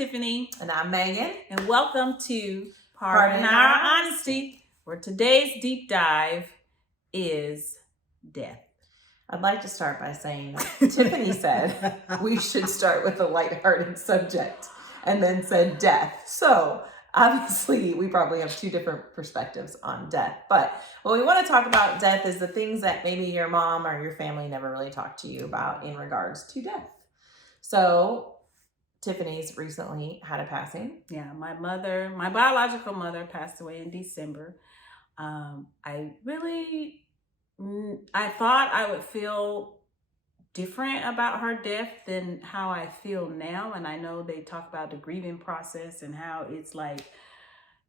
Tiffany. And I'm Megan. And welcome to Pardon Our Honesty, where today's deep dive is death. I'd like to start by saying Tiffany said we should start with a lighthearted subject and then said death. So obviously we probably have two different perspectives on death. But what we want to talk about death is the things that maybe your mom or your family never really talked to you about in regards to death. So Tiffany's recently had a passing. Yeah, my biological mother passed away in December. I thought I would feel different about her death than how I feel now. And I know they talk about the grieving process and how it's like,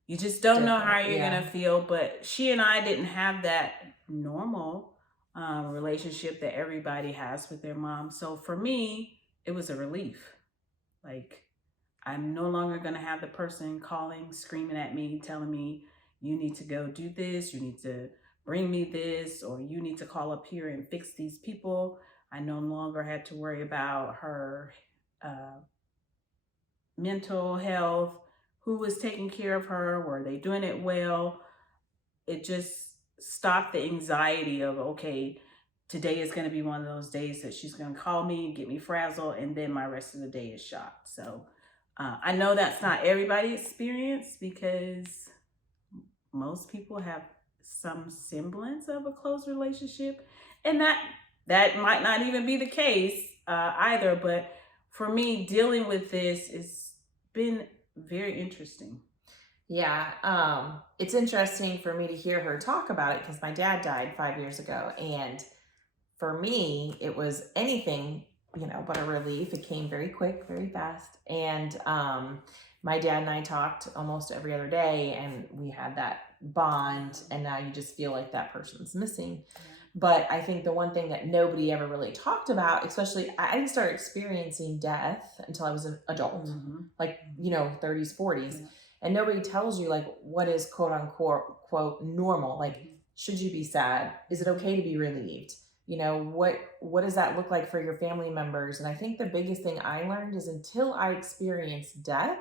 you just don't know how you're going to feel. But she and I didn't have that normal relationship that everybody has with their mom. So for me, it was a relief. Like, I'm no longer going to have the person calling, screaming at me, telling me, you need to go do this, you need to bring me this, or you need to call up here and fix these people. I no longer had to worry about her mental health, who was taking care of her, were they doing it well? It just stopped the anxiety of, okay, today is going to be one of those days that she's going to call me, get me frazzled, and then my rest of the day is shot. So I know that's not everybody's experience because most people have some semblance of a close relationship, and that might not even be the case either. But for me, dealing with this has been very interesting. Yeah, it's interesting for me to hear her talk about it because my dad died 5 years ago, and for me, it was anything, but a relief. It came very quick, very fast. And my dad and I talked almost every other day, and we had that bond, and now you just feel like that person's missing. Yeah. But I think the one thing that nobody ever really talked about, especially I didn't start experiencing death until I was an adult, like, 30s, 40s. Yeah. And nobody tells you, like, what is quote unquote, quote, normal? Like, should you be sad? Is it okay to be relieved? What does that look like for your family members? And I think the biggest thing I learned is until I experienced death,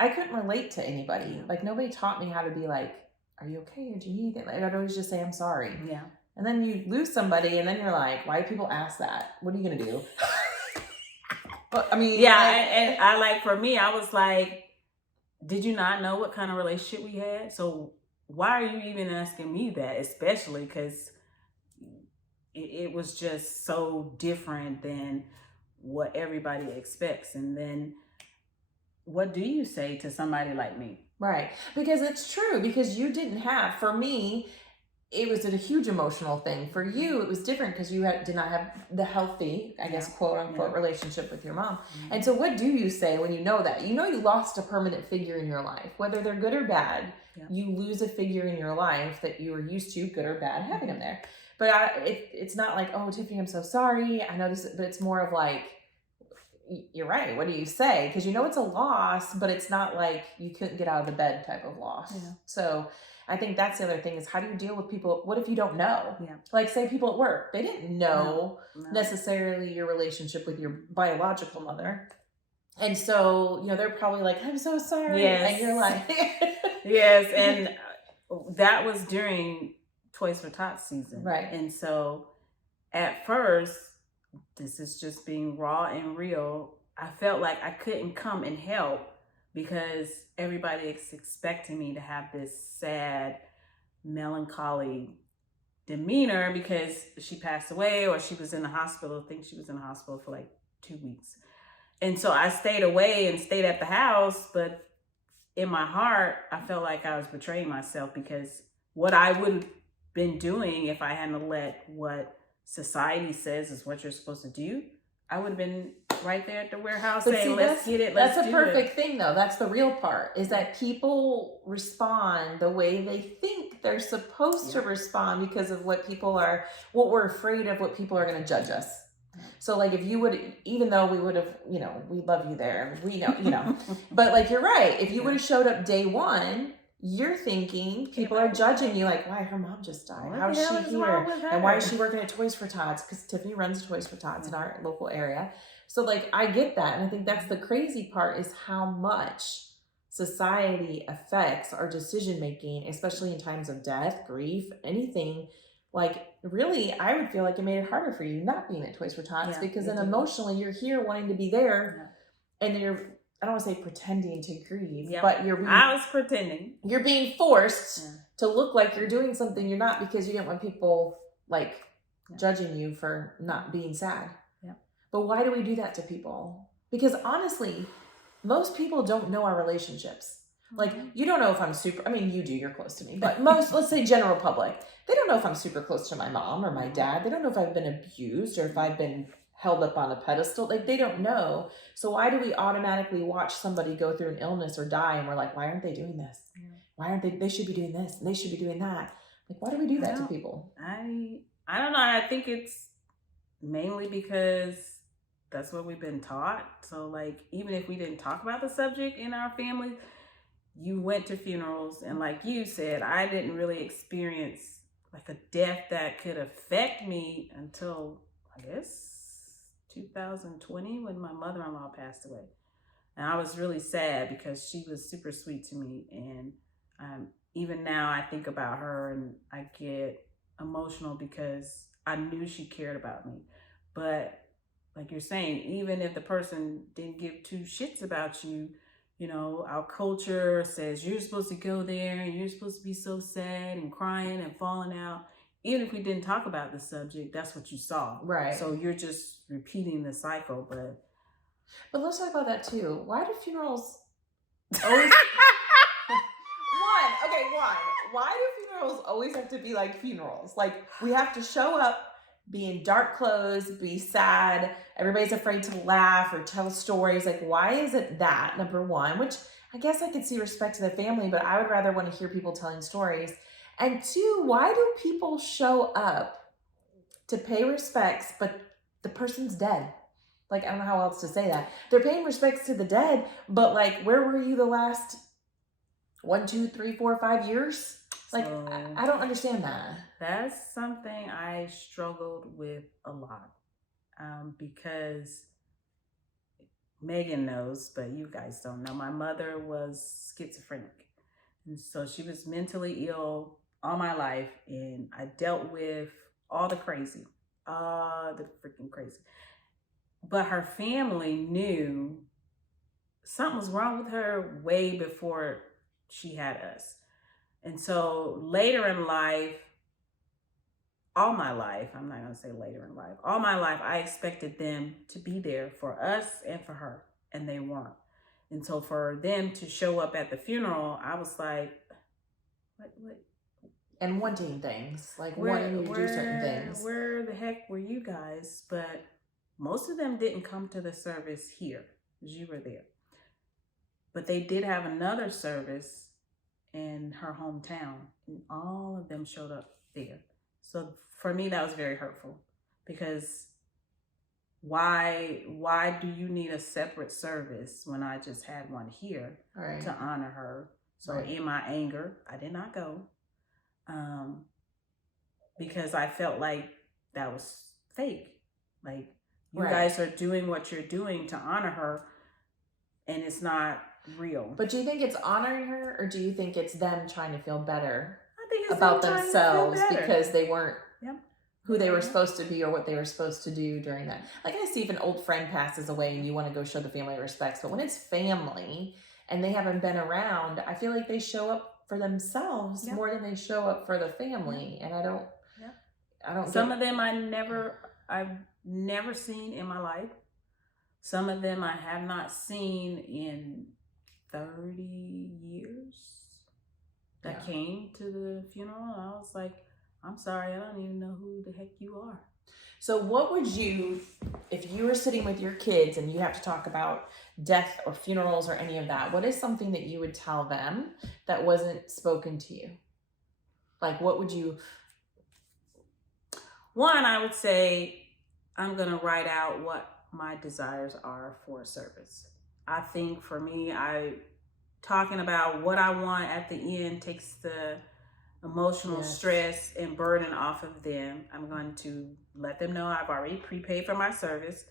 I couldn't relate to anybody. Yeah. Like, nobody taught me how to be like, are you okay? Or do you need it? Like, I'd always just say, I'm sorry. Yeah. And then you lose somebody, and then you're like, why do people ask that? What are you going to do? But I mean, yeah. And I for me, I was like, did you not know what kind of relationship we had? So why are you even asking me that? Especially because it was just so different than what everybody expects. And then what do you say to somebody like me? Right. Because it's true, because you didn't have, for me, it was a huge emotional thing. For you, it was different because you did not have the healthy, I guess, quote unquote, relationship with your mom. Mm-hmm. And so what do you say when you know that? You lost a permanent figure in your life, whether they're good or bad. Yeah. You lose a figure in your life that you were used to, good or bad, having them there. But it's not like, oh, Tiffany, I'm so sorry. I know this, but it's more of like, you're right. What do you say? Because it's a loss, but it's not like you couldn't get out of the bed type of loss. Yeah. So I think that's the other thing is, how do you deal with people? What if you don't know? Yeah. Like, say people at work, they didn't know necessarily your relationship with your biological mother. And so, they're probably like, I'm so sorry. Yes. And you're like, yes. And that was during Toys for Tots season. Right. And so at first, this is just being raw and real, I felt like I couldn't come and help because everybody is expecting me to have this sad, melancholy demeanor because she passed away or she was in the hospital. I think she was in the hospital for like 2 weeks. And so I stayed away and stayed at the house, but in my heart, I felt like I was betraying myself because what I would have been doing if I hadn't let what society says is what you're supposed to do, I would have been right there at the warehouse saying, let's get it, let's do it. That's a perfect thing, though. That's the real part, is that people respond the way they think they're supposed to respond because of what we're afraid of, what people are going to judge us. So, like, if you would, even though we would have, we love you there, we know, but like, you're right. If you would have showed up day one, you're thinking people are judging you, like, why, her mom just died, how is she here, and why is she working at Toys for Tots? Because Tiffany runs Toys for Tots in our local area. So like I get that. And I think that's the crazy part is how much society affects our decision making, especially in times of death, grief, anything. Like really, I would feel like it made it harder for you not being at Toys for Tots Yeah, because it then did. emotionally you're here wanting to be there and you're, I don't want to say pretending to grieve, Yeah. but you're being, I was pretending. you're being forced to look like you're doing something you're not because you didn't want people like judging you for not being sad. Yeah. But why do we do that to people? Because honestly, most people don't know our relationships. Like, you don't know if I'm super, I mean, you do, you're close to me, but most, let's say general public, they don't know if I'm super close to my mom or my dad. They don't know if I've been abused or if I've been held up on a pedestal. Like, they don't know. So why do we automatically watch somebody go through an illness or die and we're like, why aren't they doing this? Why aren't they should be doing this and they should be doing that. Like, why do we do that to people? I don't know. I think it's mainly because that's what we've been taught. So like, even if we didn't talk about the subject in our family, you went to funerals, and like you said, I didn't really experience like a death that could affect me until I guess 2020 when my mother-in-law passed away. And I was really sad because she was super sweet to me. And even now I think about her and I get emotional because I knew she cared about me. But like you're saying, even if the person didn't give two shits about you, you know, our culture says you're supposed to go there and you're supposed to be so sad and crying and falling out. Even if we didn't talk about the subject, that's what you saw. Right. So you're just repeating the cycle. But let's talk about that too. Why do funerals always why do funerals always have to be like funerals? Like, we have to show up, be in dark clothes, be sad, everybody's afraid to laugh or tell stories. Like, why is it that, number one? Which I guess I could see respect to the family, but I would rather want to hear people telling stories. And two, why do people show up to pay respects, but the person's dead? Like, I don't know how else to say that. They're paying respects to the dead, but like, where were you the last 1, 2, 3, 4, 5 years? Like, so, I don't understand that. That's something I struggled with a lot because Megan knows, but you guys don't know. My mother was schizophrenic. And so she was mentally ill all my life. And I dealt with all the crazy, the freaking crazy. But her family knew something was wrong with her way before she had us. And so later in life, all my life, I'm not going to say later in life, all my life, I expected them to be there for us and for her, and they weren't. And so for them to show up at the funeral, I was like, what? And wanting things, like wanting to do certain things. Where the heck were you guys? But most of them didn't come to the service here, because you were there. But they did have another service in her hometown, and all of them showed up there. So for me, that was very hurtful, because why do you need a separate service when I just had one here to honor her? So in my anger, I did not go, because I felt like that was fake. Like, you guys are doing what you're doing to honor her, and it's not real. But do you think it's honoring her, or do you think it's them trying to feel better it's about themselves because they weren't who they were supposed to be or what they were supposed to do during that? Like, I see if an old friend passes away and you want to go show the family respects, but when it's family and they haven't been around, I feel like they show up for themselves more than they show up for the family. And I don't some of them I've never seen in my life. Some of them I have not seen in 30 years that came to the funeral. I was like, I'm sorry, I don't even know who the heck you are. So what would you, if you were sitting with your kids and you have to talk about death or funerals or any of that, what is something that you would tell them that wasn't spoken to you? Like, what would you? One, I would say, I'm going to write out what my desires are for a service. I think for me, talking about what I want at the end takes the emotional stress and burden off of them. I'm going to let them know I've already prepaid for my service,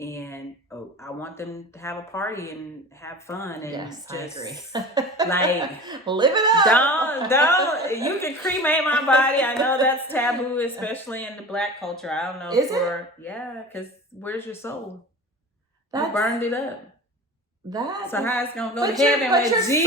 And I want them to have a party and have fun and Yes, I agree. Like, live it up. Don't. You can cremate my body. I know that's taboo, especially in the Black culture. I don't know. Is it? Yeah, because where's your soul? You burned it up. So how it's gonna go to heaven when Jesus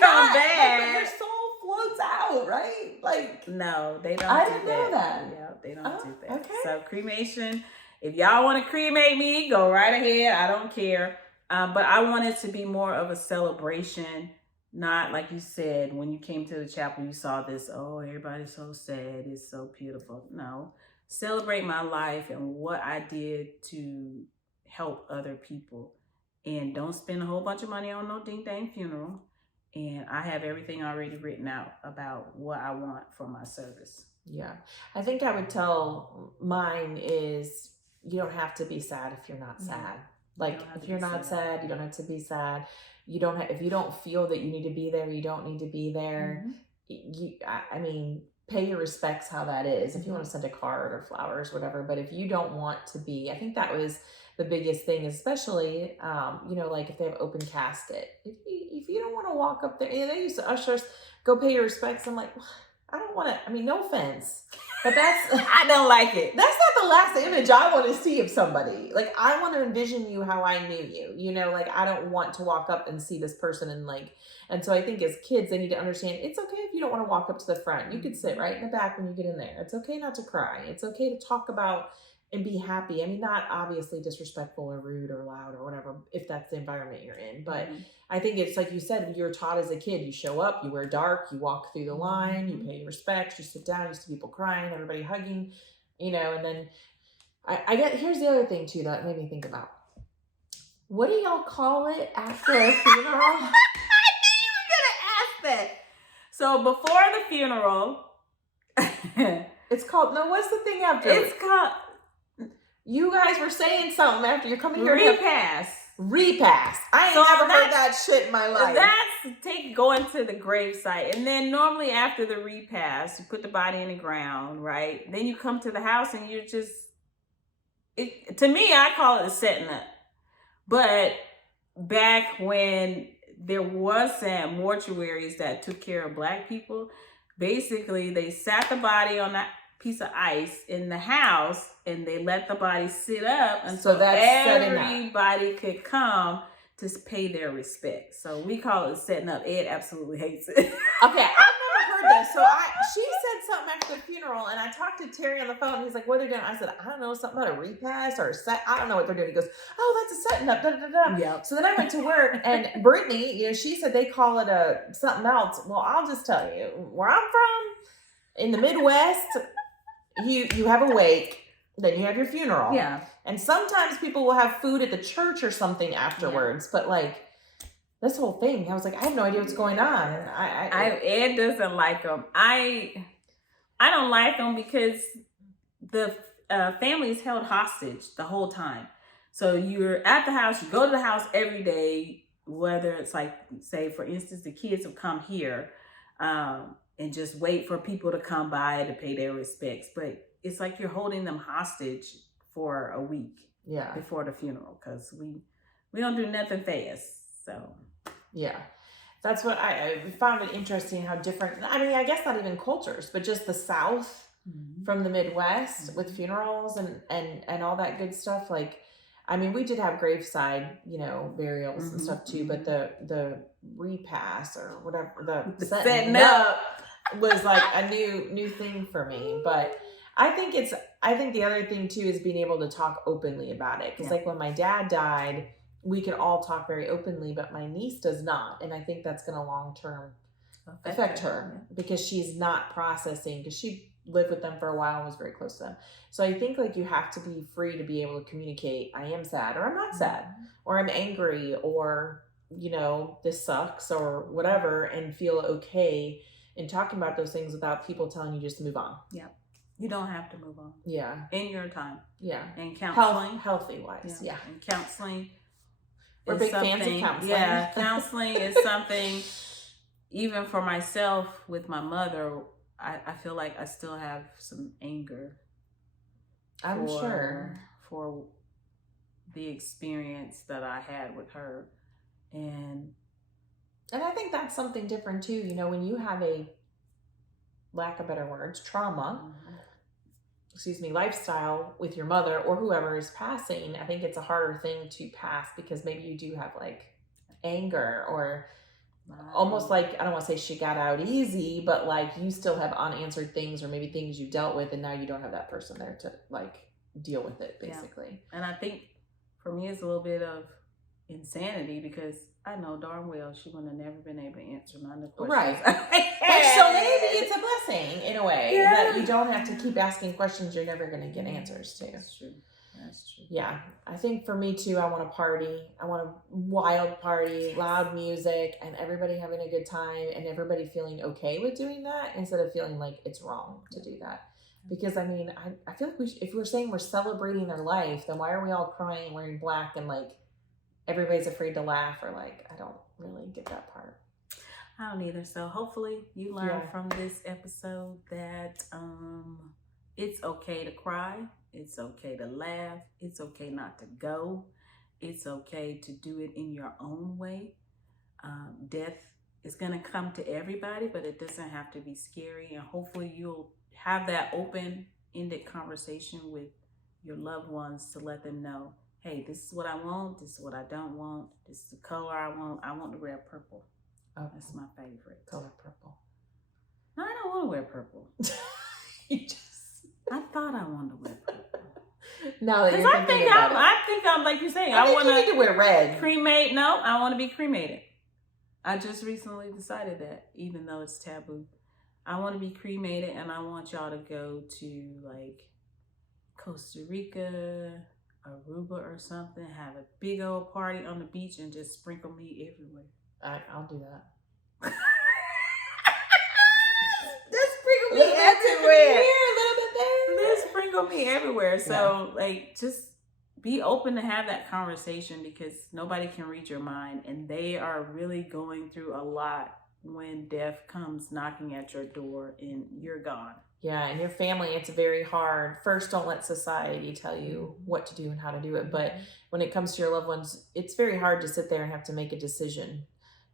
come back? But your soul floats out, right? Like, no, they don't. I didn't know that. Yeah, they don't do that. Okay. So cremation. If y'all want to cremate me, go right ahead. I don't care. But I want it to be more of a celebration, not like you said when you came to the chapel. You saw this. Oh, everybody's so sad. It's so beautiful. No, celebrate my life and what I did to help other people. And don't spend a whole bunch of money on no ding dang funeral. And I have everything already written out about what I want for my service. Yeah. I think I would tell mine is you don't have to be sad if you're not sad. Like, if you're not sad, you don't have to be sad. You don't have, if you don't feel that you need to be there, you don't need to be there. I mean, pay your respects how that is. If you want to send a card or flowers, whatever. But if you don't want to be, I think that was the biggest thing, especially, you know, like if they have open casket. If you don't want to walk up there, and they used to ushers, go pay your respects. I'm like, I don't want to, I mean, no offense, but that's, I don't like it. That's not the last image I want to see of somebody. Like, I want to envision you how I knew you, you know, like I don't want to walk up and see this person and like, and so I think as kids, they need to understand it's okay if you don't want to walk up to the front. You could sit right in the back when you get in there. It's okay not to cry. It's okay to talk about and be happy. I mean, not obviously disrespectful or rude or loud or whatever, if that's the environment you're in. But I think it's like you said, you're taught as a kid, you show up, you wear dark, you walk through the line, you pay your respects, you sit down, you see people crying, everybody hugging, you know, and then I get, here's the other thing too that made me think about. What do y'all call it after a funeral? I knew you were going to ask that. So before the funeral, it's called, no, what's the thing after? It's called, you guys were saying something after you're coming here. Repast. Repast. I ain't never heard that shit in my life. That's going to the grave site. And then normally after the repast, you put the body in the ground, right? Then you come to the house and you're just, to me, I call it a setting up. But back when there wasn't mortuaries that took care of Black people, basically they sat the body on that piece of ice in the house and they let the body sit up until everybody could come to pay their respects. So we call it setting up. Ed absolutely hates it. Okay, I've never heard this. So she said something after the funeral and I talked to Terry on the phone and he's like, what are they doing? I said, I don't know, something about a repast or a set. I don't know what they're doing. He goes, oh, that's a setting up. Da, da, da. Yep. So then I went to work and Brittany, you know, she said they call it a something else. Well, I'll just tell you, where I'm from, in the Midwest, you have a wake, then you have your funeral. Yeah. And sometimes people will have food at the church or something afterwards. Yeah. But like this whole thing, I was like, I have no idea what's going on. Ed doesn't like them. I don't like them because the family is held hostage the whole time. So you're at the house, you go to the house every day, whether it's like, say, for instance, the kids have come here, and just wait for people to come by to pay their respects. But it's like you're holding them hostage for a week before the funeral because we don't do nothing fast. So, yeah. That's what I found it interesting how different, I mean, I guess not even cultures, but just the South from the Midwest with funerals and all that good stuff. Like, I mean, we did have graveside, you know, burials and stuff too, but the repast or whatever, the setting up was like a new thing for me. But I think the other thing too is being able to talk openly about it. Cause like when my dad died, we could all talk very openly, but my niece does not. And I think that's going to long-term affect her because she's not processing, because she lived with them for a while and was very close to them. So I think like you have to be free to be able to communicate, I am sad or I'm not sad or I'm angry or, you know, this sucks or whatever, and feel okay in talking about those things without people telling you just to move on. Yeah. You don't have to move on. Yeah. In your time. Yeah. And counseling. Healthy wise. Yeah. And counseling. We're big fans of counseling. Yeah. Counseling is something, even for myself with my mother, I feel like I still have some anger. I'm sure. For the experience that I had with her. And I think that's something different too. You know, when you have a, lack of better words, trauma, lifestyle with your mother or whoever is passing, I think it's a harder thing to pass because maybe you do have like anger or almost like, I don't want to say she got out easy, but like you still have unanswered things or maybe things you dealt with and now you don't have that person there to like deal with it, basically. Yeah. And I think for me it's a little bit of insanity because I know darn well she would have never been able to answer none of the questions. Right. So maybe it's a blessing in a way that you don't have to keep asking questions you're never going to get answers to. That's true. That's true. Yeah. I think for me too, I want a party. I want a wild party, loud music, and everybody having a good time and everybody feeling okay with doing that instead of feeling like it's wrong to do that. Because I mean, I feel like if we're saying we're celebrating their life, then why are we all crying, wearing black, and like everybody's afraid to laugh or like, I don't really get that part. I don't either. So hopefully you learn from this episode that it's okay to cry. It's okay to laugh. It's okay not to go. It's okay to do it in your own way. Death is going to come to everybody, but it doesn't have to be scary. And hopefully you'll have that open-ended conversation with your loved ones to let them know, hey, this is what I want. This is what I don't want. This is the color I want. I want to wear purple. Oh, that's my favorite color, purple. No, I don't want to wear purple. I thought I wanted to wear purple. Now that you're thinking about it. I think I'm like you're saying. I want you need to wear red. Cremate? No, I want to be cremated. I just recently decided that, even though it's taboo, I want to be cremated, and I want y'all to go to like Costa Rica, Aruba, or something. Have a big old party on the beach and just sprinkle me everywhere. I'll do that. Just sprinkle me everywhere. Here, a little bit there. Just sprinkle me everywhere. So, like, just be open to have that conversation because nobody can read your mind, and they are really going through a lot when death comes knocking at your door and you're gone. Yeah, and your family, it's very hard. First, don't let society tell you what to do and how to do it. But when it comes to your loved ones, it's very hard to sit there and have to make a decision.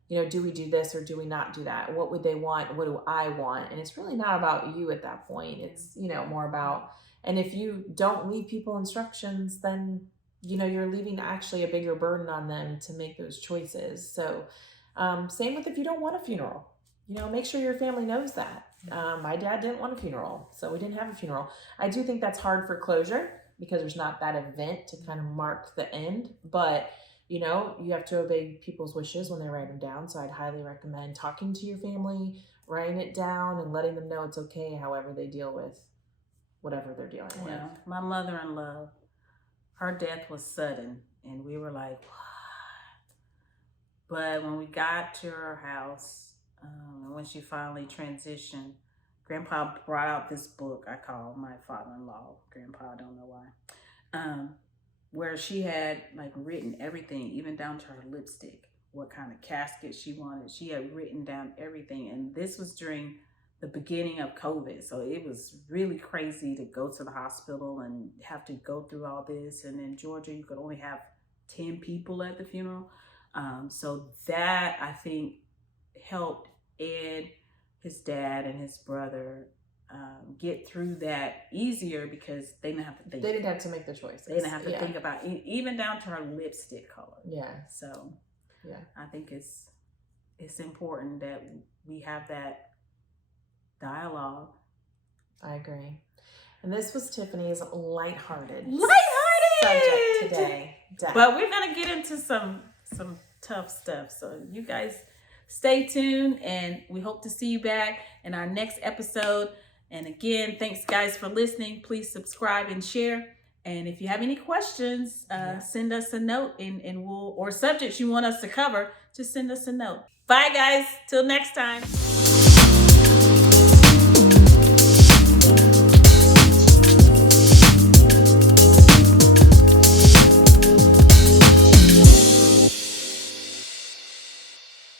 You know, do we do this or do we not do that? What would they want? What do I want? And it's really not about you at that point. It's, you know, more about, and if you don't leave people instructions, then, you know, you're leaving actually a bigger burden on them to make those choices. So same with if you don't want a funeral, you know, make sure your family knows that. My dad didn't want a funeral, so we didn't have a funeral. I do think that's hard for closure because there's not that event to kind of mark the end, but you know, you have to obey people's wishes when they write them down. So I'd highly recommend talking to your family, writing it down, and letting them know it's okay however they deal with whatever they're dealing with. My mother-in-law, her death was sudden, and we were like, what? But when we got to her house, when she finally transitioned, Grandpa brought out this book I call my father-in-law. Grandpa, I don't know why. Where she had like written everything, even down to her lipstick, what kind of casket she wanted. She had written down everything. And this was during the beginning of COVID. So it was really crazy to go to the hospital and have to go through all this. And in Georgia, you could only have 10 people at the funeral. So that, I think, helped Ed, his dad, and his brother get through that easier because they didn't have to think. They didn't have to make the choices. They didn't have to think about even down to her lipstick color. Yeah. So yeah, I think it's important that we have that dialogue. I agree. And this was Tiffany's lighthearted subject today. But we're gonna get into some tough stuff. So you guys stay tuned, and we hope to see you back in our next episode. And again, thanks guys for listening. Please subscribe and share. And if you have any questions, send us a note or subjects you want us to cover, just send us a note. Bye guys, till next time.